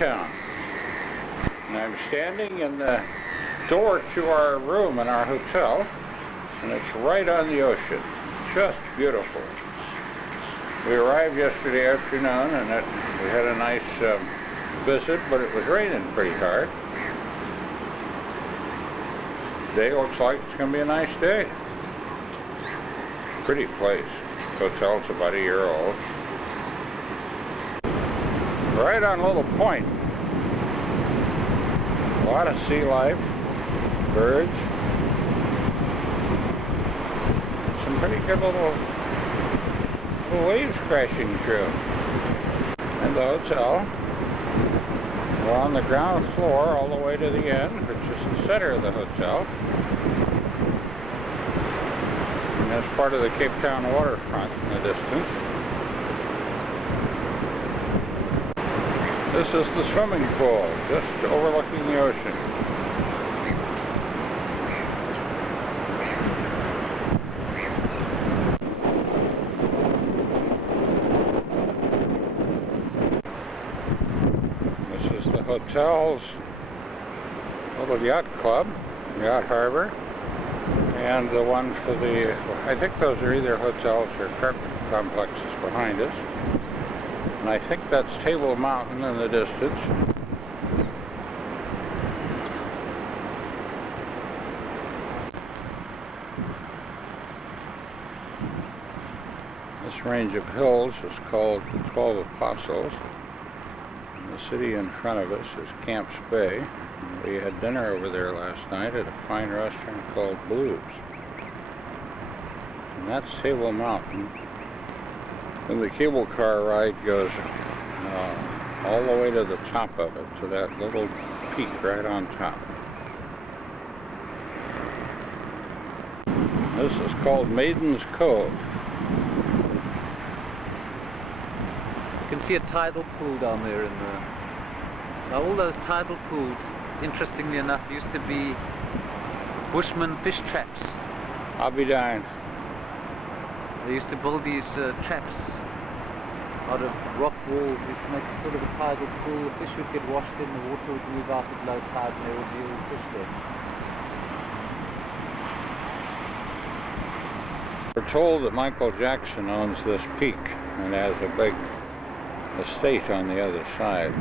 Town. And I'm standing in the door to our room in our hotel, and it's right on the ocean. Just beautiful. We arrived yesterday afternoon, and we had a nice visit, but it was raining pretty hard. Today looks like it's going to be a nice day. Pretty place. Hotel's about a year old. Right on a little point. A lot of sea life, birds. Some pretty good little waves crashing through. And the hotel. We're on the ground floor all the way to the end, which is the center of the hotel. And that's part of the Cape Town waterfront in the distance. This is the swimming pool, just overlooking the ocean. This is the hotel's little yacht club, yacht harbor. And the one for the, I think those are either hotels or apartment complexes behind us. And I think that's Table Mountain in the distance. This range of hills is called the 12 Apostles. And the city in front of us is Camps Bay. We had dinner over there last night at a fine restaurant called Blues. And that's Table Mountain. And the cable car ride goes all the way to the top of it, to that little peak right on top. This is called Maiden's Cove. You can see a tidal pool down there in the... Now all those tidal pools, interestingly enough, used to be Bushman fish traps. I'll be dying. They used to build these traps out of rock walls. They used to make a sort of a tidal pool. The fish would get washed in, the water would move out at low tide, and there would be all fish left. We're told that Michael Jackson owns this peak and has a big estate on the other side.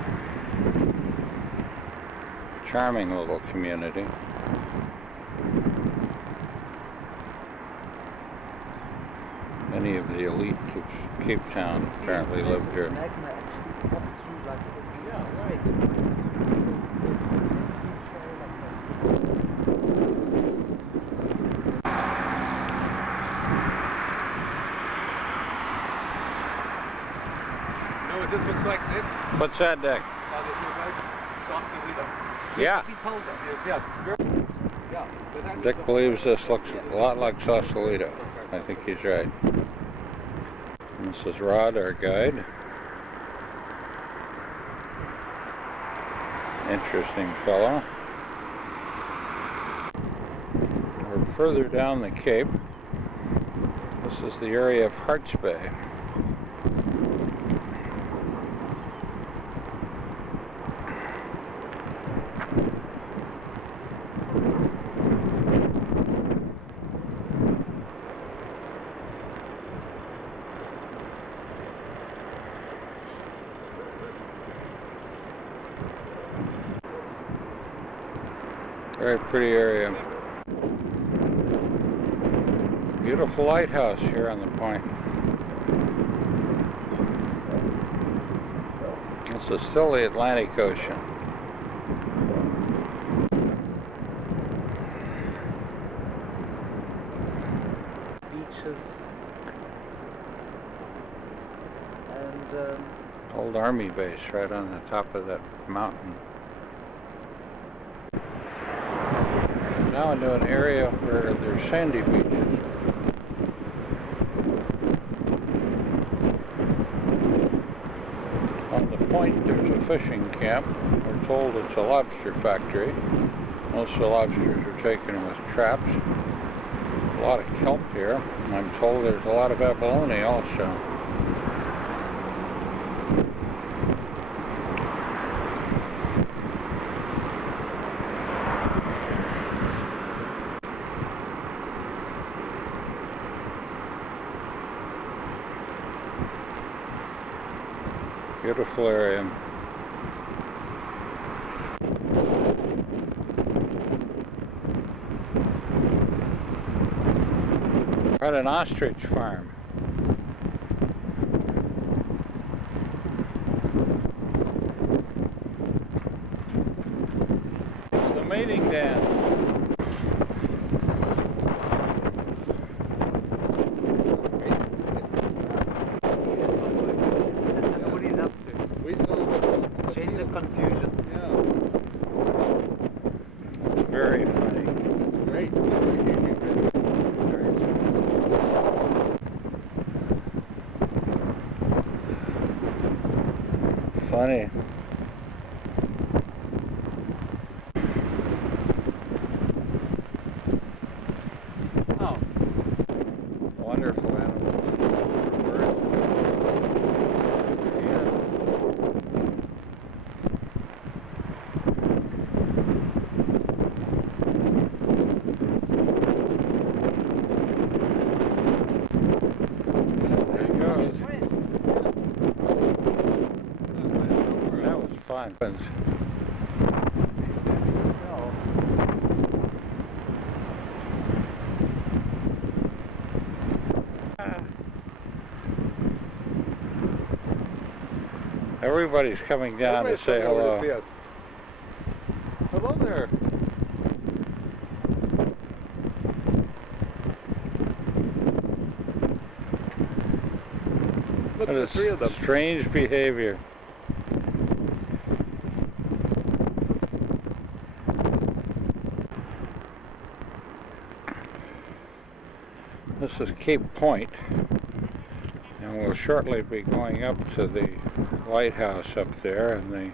Charming little community. Many of the elite of Cape Town apparently live here. No, it just looks like Dick. What's that, Dick? Yeah. He told us. Yes. Yeah. Dick believes this looks a lot like Sausalito. I think he's right. And this is Rod, our guide. Interesting fellow. We're further down the Cape. This is the area of Harts Bay. Very pretty area. Beautiful lighthouse here on the point. This is still the Atlantic Ocean. Beaches. And old army base right on the top of that mountain. Now into an area where there's sandy beaches. On the point there's a fishing camp. We're told it's a lobster factory. Most of the lobsters are taken with traps. A lot of kelp here. I'm told there's a lot of abalone also. Beautiful area. We're at an ostrich farm. It's the mating dance. Nobody's up to. We saw the Gender confusion. Yeah. Very funny. Great. Funny. Oh. Wonderful animal. Birds. There he goes. That was fun. Everybody's coming down to say hello. Yes. Hello there. Look What at the a three of them. strange behavior. This is Cape Point, and we'll shortly be going up to the lighthouse up there and the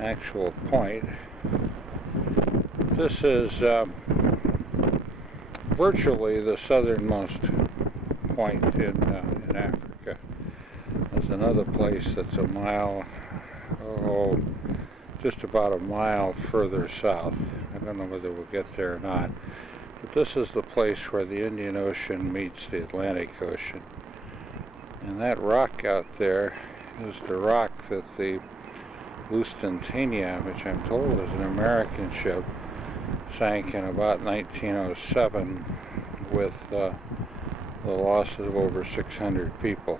actual point. This is virtually the southernmost point in Africa. There's another place that's a mile, just about a mile further south. I don't know whether we'll get there or not. But this is the place where the Indian Ocean meets the Atlantic Ocean. And that rock out there is the rock that the Lusitania, which I'm told is an American ship, sank in about 1907 with the loss of over 600 people.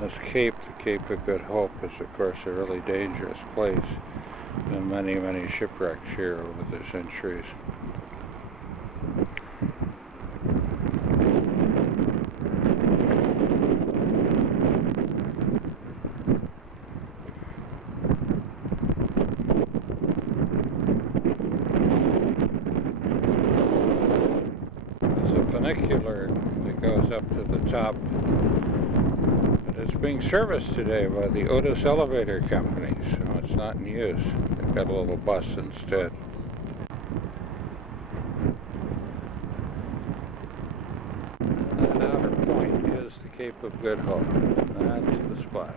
This Cape, the Cape of Good Hope, is of course a really dangerous place. Been many, many shipwrecks here over the centuries. There's a funicular that goes up to the top. It's being serviced today by the Otis Elevator Company, so it's not in use. They've got a little bus instead. That outer point is the Cape of Good Hope. That's the spot.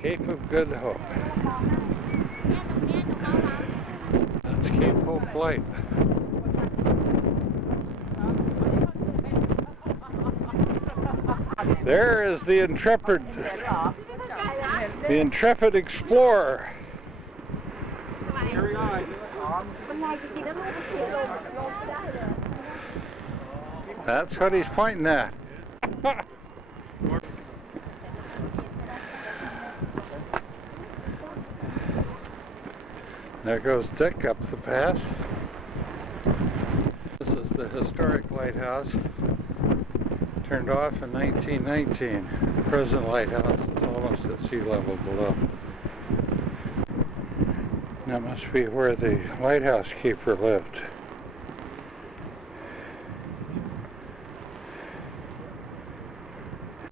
Cape of Good Hope. That's Cape Hope Light. There is the intrepid explorer. Carry on. That's what he's pointing at. There goes Dick up the path. This is the historic lighthouse, turned off in 1919. The present lighthouse is almost at sea level below. That must be where the lighthouse keeper lived.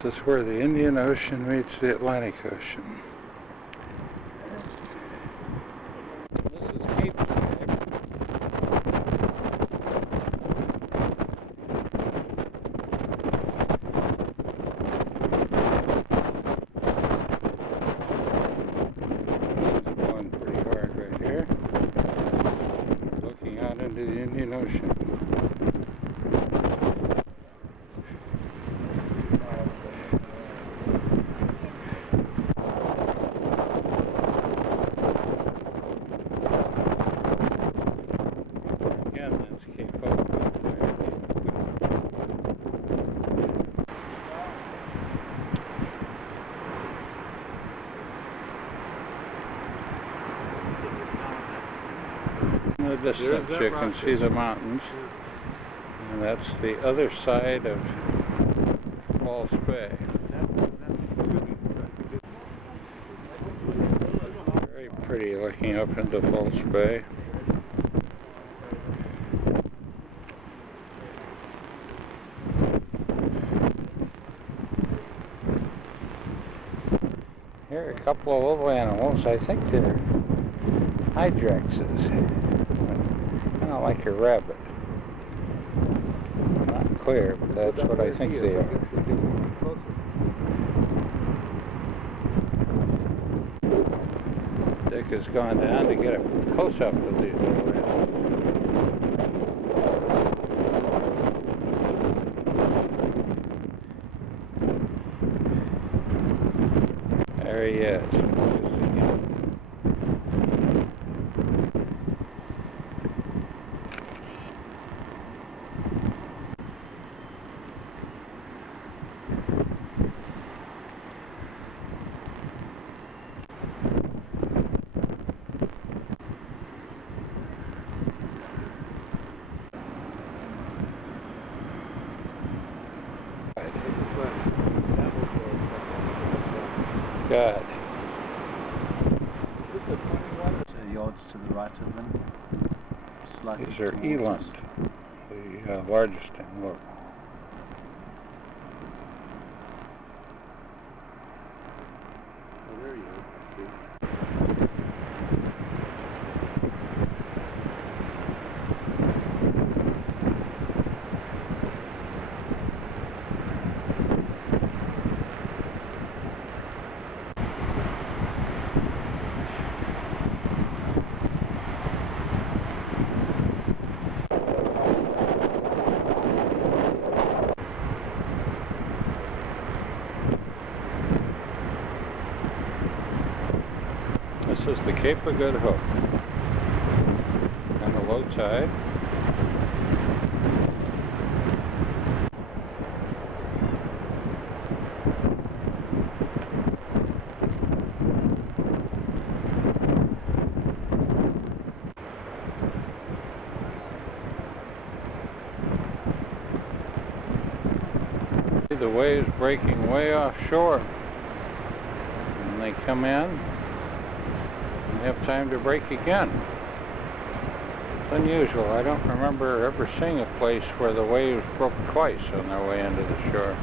This is where the Indian Ocean meets the Atlantic Ocean. This is Cape It's blowing pretty hard right here. ocean. Again, that's Cape Hope. In the distance, you can see the mountains, and that's the other side of False Bay. Very pretty looking up into False Bay. Here are a couple of little animals. I think they're hydraxes. Kind of like a rabbit. Not clear, but that's what I think they are. Dick has gone down to get a close-up of these little animals. There he is. God. Yards to the right of them. Slightly These are towards eland, us. the largest antelope. Oh, there you go. See? This is the Cape of Good Hope. And the low tide. See the waves breaking way offshore. And they come in. Have time to break again. It's unusual. I don't remember ever seeing a place where the waves broke twice on their way into the shore.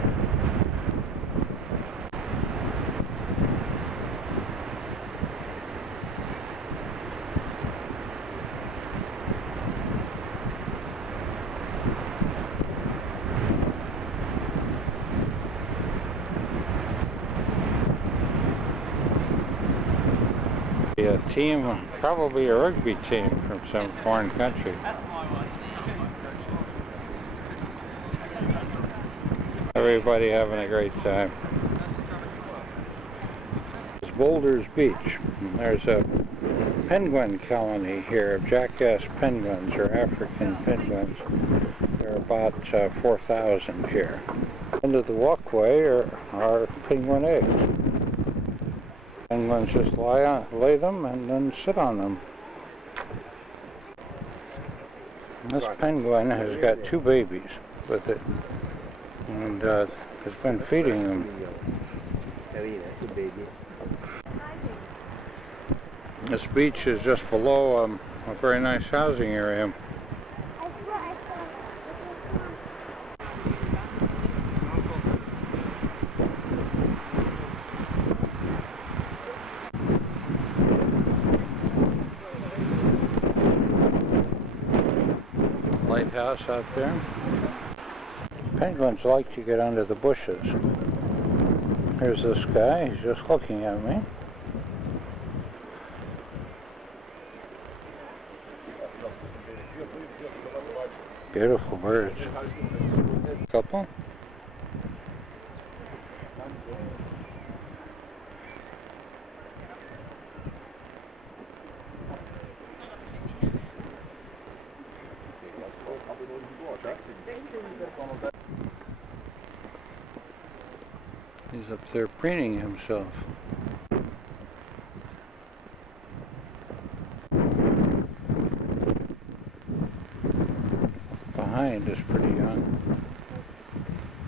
A team, probably a rugby team from some foreign country. Everybody having a great time. It's Boulder Beach. And there's a penguin colony here of jackass penguins, or African penguins. There are about 4,000 here. Under the walkway are penguin eggs. Penguins just lay them and then sit on them. And this penguin has got 2 babies with it, and has been feeding them. This beach is just below a very nice housing area. Lighthouse out there. Penguins like to get under the bushes. Here's this guy, he's just looking at me. Beautiful birds. Couple. He's up there preening himself. Behind is pretty young.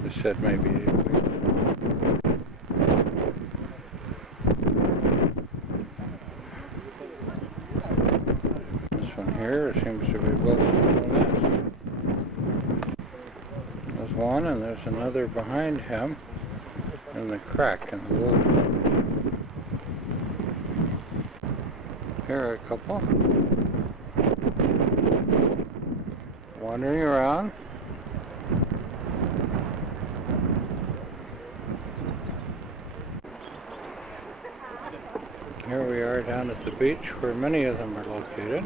They said maybe 8 weeks. This one here seems to be building a nest. There's one and there's another behind him in the crack in the wood. Here are a couple. Wandering around. Here we are down at the beach where many of them are located.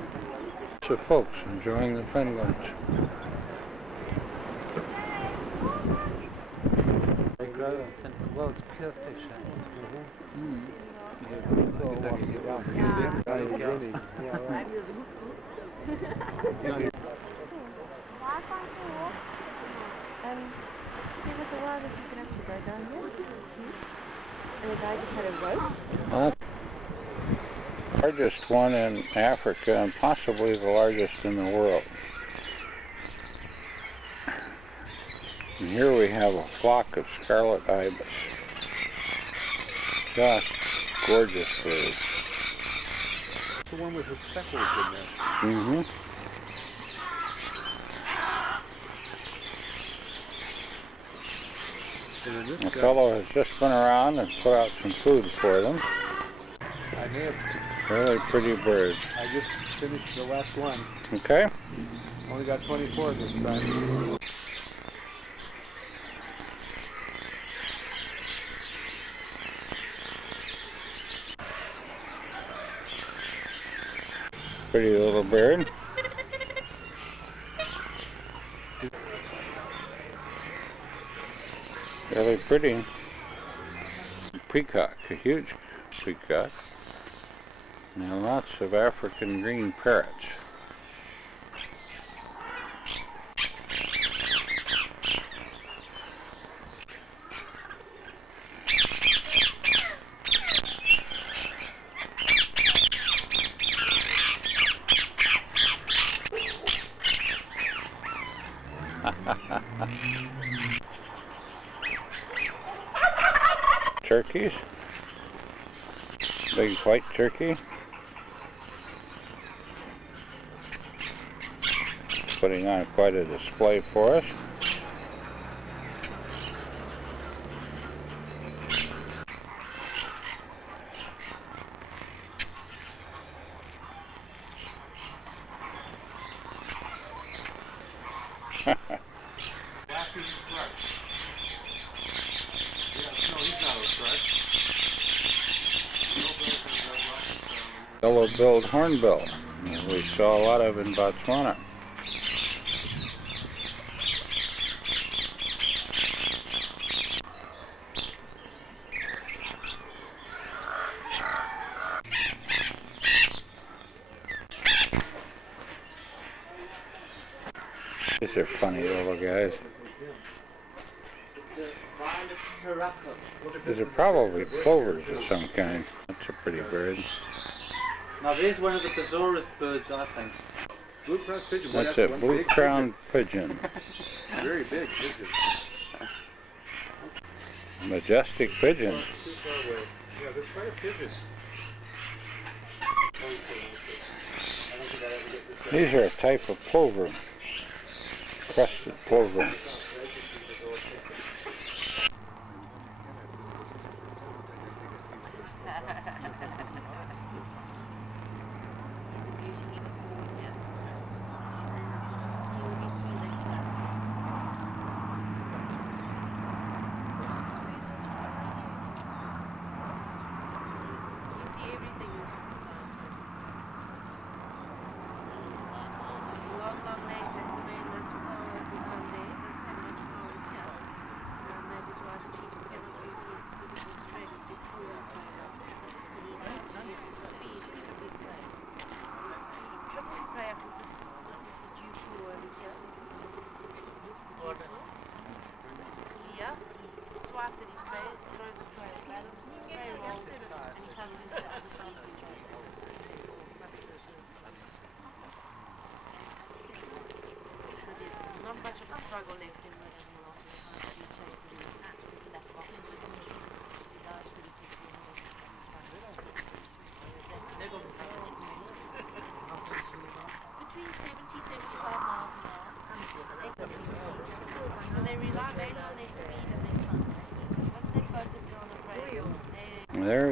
So folks enjoying the penguins. They grow, and well, it's pure fish. Give us a while if you can actually go down here. And the guy just had a rope. Well, the largest one in Africa and possibly the largest in the world. And here we have a flock of scarlet ibis. Just gorgeous birds. The one with the speckles in there. Mm-hmm. And then The this guy, fellow has just been around and put out some food for them. I may have, Really pretty birds. I just finished the last one. Okay? Only got 24 this time. Pretty little bird. Really pretty. Peacock, a huge peacock. And lots of African green parrots. Turkeys. Big white turkey. Putting on quite a display for us. Yellow-billed hornbill, we saw a lot of in Botswana. These are funny little guys. These are probably plovers of some kind. That's a pretty bird. Now there's one of the bizarrest birds, I think. Blue-crowned pigeon. Boy, That's a one big blue-crowned pigeon. pigeon. Very big pigeon. Majestic pigeon. Too far away. Yeah, there's quite a pigeon. These are a type of plover. Crested plover.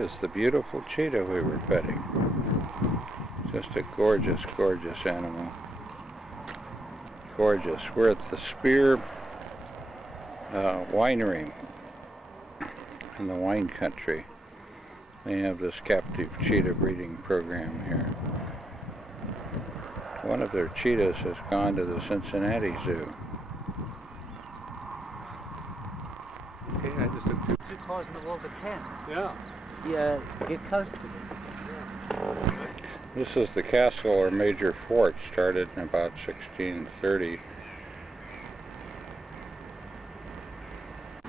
is the beautiful cheetah we were petting. Just a gorgeous, gorgeous animal. Gorgeous. We're at the Spear winery in the wine country. They have this captive cheetah breeding program here. One of their cheetahs has gone to the Cincinnati Zoo. Okay, I just took two. Two cars in the world that can. Yeah. Yeah, get close to them. This is the castle or major fort, started in about 1630.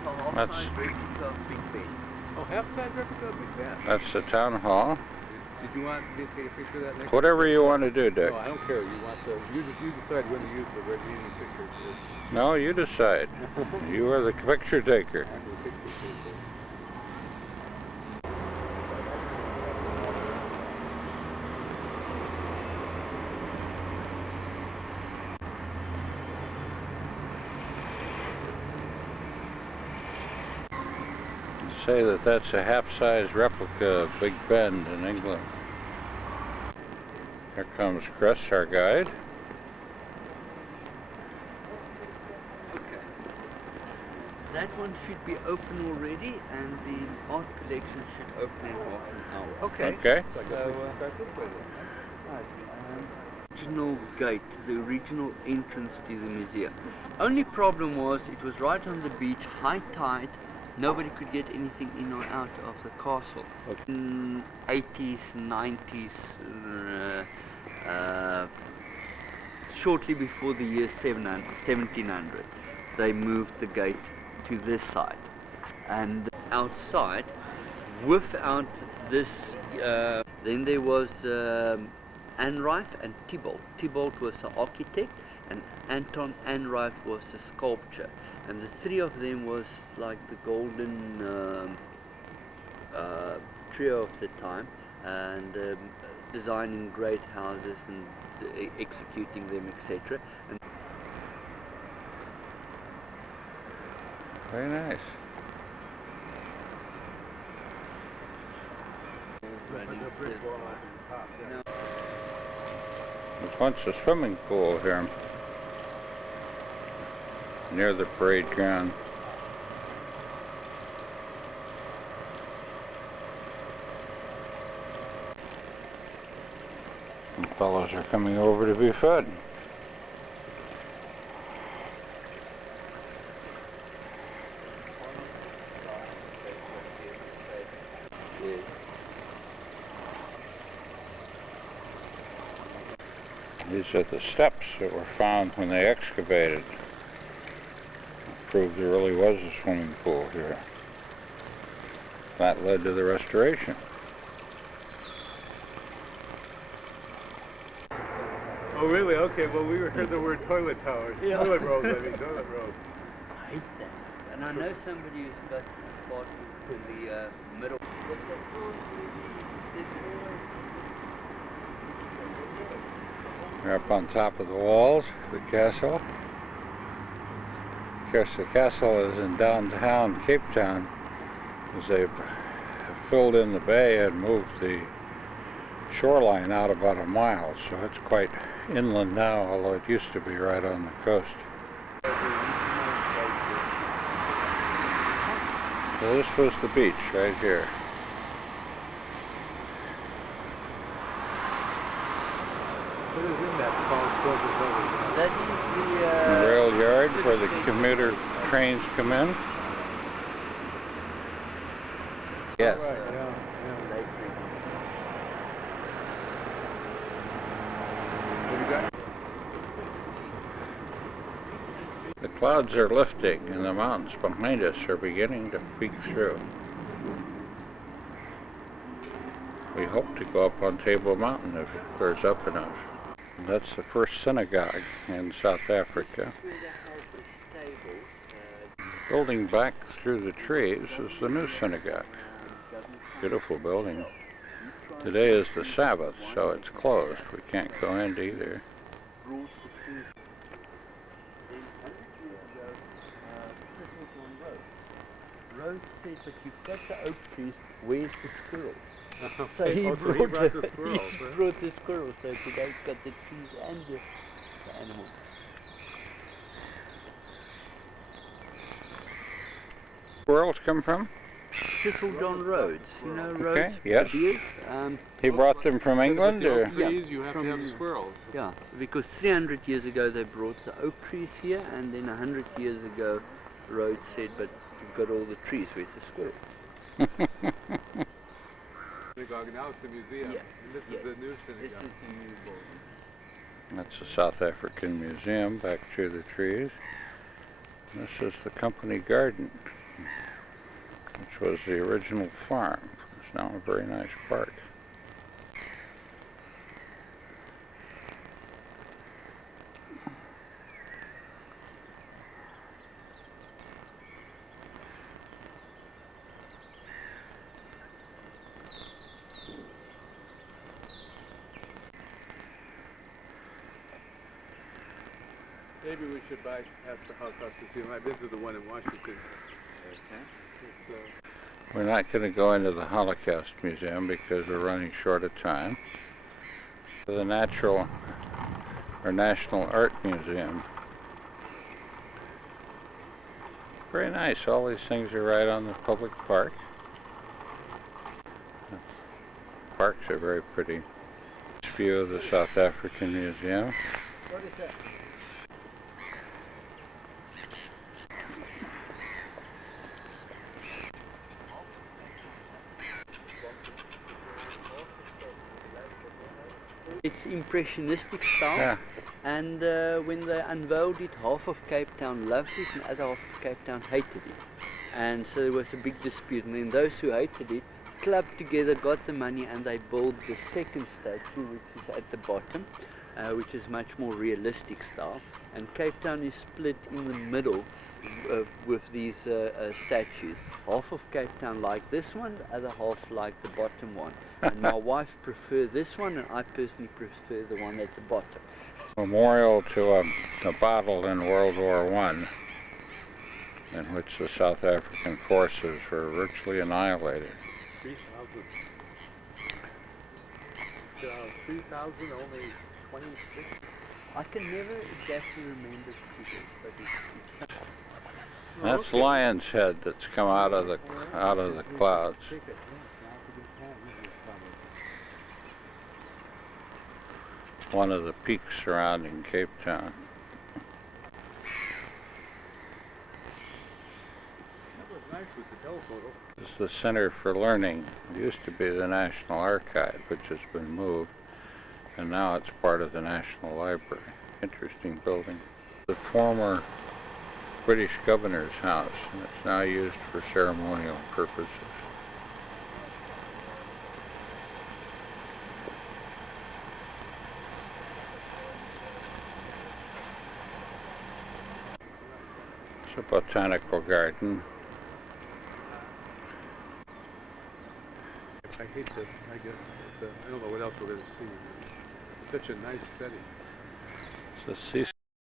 Oh, half-size replica of Big Ben. That's the town hall. Did you want to take a picture of that next? Whatever you want to do, Dick. No, I don't care. You want the. You decide when to use the red meaning picture. No, you decide. You are the picture taker. I'm the picture taker. Say that that's a half-size replica of Big Ben in England. Here comes Chris, our guide. Okay. That one should be open already, and the art collection should open in half an hour. Okay. So I guess we can start this way then. Original gate, the original entrance to the museum. Only problem was it was right on the beach, high tide. Nobody could get anything in or out of the castle. Okay. In 80s, 90s, shortly before the year 1700, they moved the gate to this side. And outside, without this, then there was Anrife and Tybalt. Tybalt was the architect, and Anton Anrife was the sculptor. And the three of them was like the golden trio of the time, and designing great houses and executing them, etc. And Very nice. There's once a swimming pool here near the parade ground. And fellows are coming over to be fed. These are the steps that were found when they excavated. Proved there really was a swimming pool here. That led to the restoration. Oh, really? Okay. Well, we heard the word toilet towers. Yeah. Toilet rolls. I mean, toilet rolls. I hate that. And I know somebody who's got this part in the middle. But they can't really, there's always We're up on top of the walls, the castle. Of course, the castle is in downtown Cape Town, as they filled in the bay and moved the shoreline out about a mile, so it's quite inland now, although it used to be right on the coast. So this was the beach right here. What is in that false silver building? that is The rail yard where the commuter trains come in. Yes. Right. Yeah. What do you got? The clouds are lifting and the mountains behind us are beginning to peek through. We hope to go up on Table Mountain if it clears up enough. That's the first synagogue in South Africa. Building back through the trees is the new synagogue. Beautiful building. Today is the Sabbath, so it's closed. We can't go in either. Road says that you've got the oak trees where's the squirrels? So Okay. he Oh, so brought, brought the squirrels, he huh? brought the squirrels. So today he's got the trees and the animals. Squirrels come from? Thistled on roads, you know, roads. Okay, yes. Deers, He brought them from England, With the or? oak trees, you have to have the from- squirrels. yeah, because 300 years ago they brought the oak trees here, and then 100 years ago Rhodes said, but you've got all the trees, where's the squirrels? Synagogue, now it's the museum. Yeah. And this Yes. is the new This synagogue. is the new building. That's the South African Museum, back through the trees. This is the company garden, which was the original farm. It's now a very nice park. Maybe we should pass the Holocaust Museum. I've been to the one in Washington. Okay. It's, We're not going to go into the Holocaust Museum because we're running short of time. The Natural or National Art Museum. Very nice. All these things are right on the public park. The parks are very pretty. View of the South African Museum. What is that? It's impressionistic style, Yeah. and when they unveiled it, half of Cape Town loved it and the other half of Cape Town hated it. And so there was a big dispute, and then those who hated it clubbed together, got the money, and they built the second statue, which is at the bottom, which is much more realistic style. And Cape Town is split in the middle with these statues. Half of Cape Town like this one, the other half like the bottom one. And my wife prefers this one, and I personally prefer the one at the bottom. Memorial to a battle in World War I, in which the South African forces were virtually annihilated. 3,000. 3,000, only 26. I can never exactly remember the figures, but it's That's Lion's Head that's come out of the clouds. One of the peaks surrounding Cape Town. That was nice with the telephoto. This is the Center for Learning. It used to be the National Archive, which has been moved, and now it's part of the National Library. Interesting building. The former British governor's house, and it's now used for ceremonial purposes. It's a botanical garden. I hate to, I guess, but, I don't know what else we're going to see. It's such a nice setting. It's a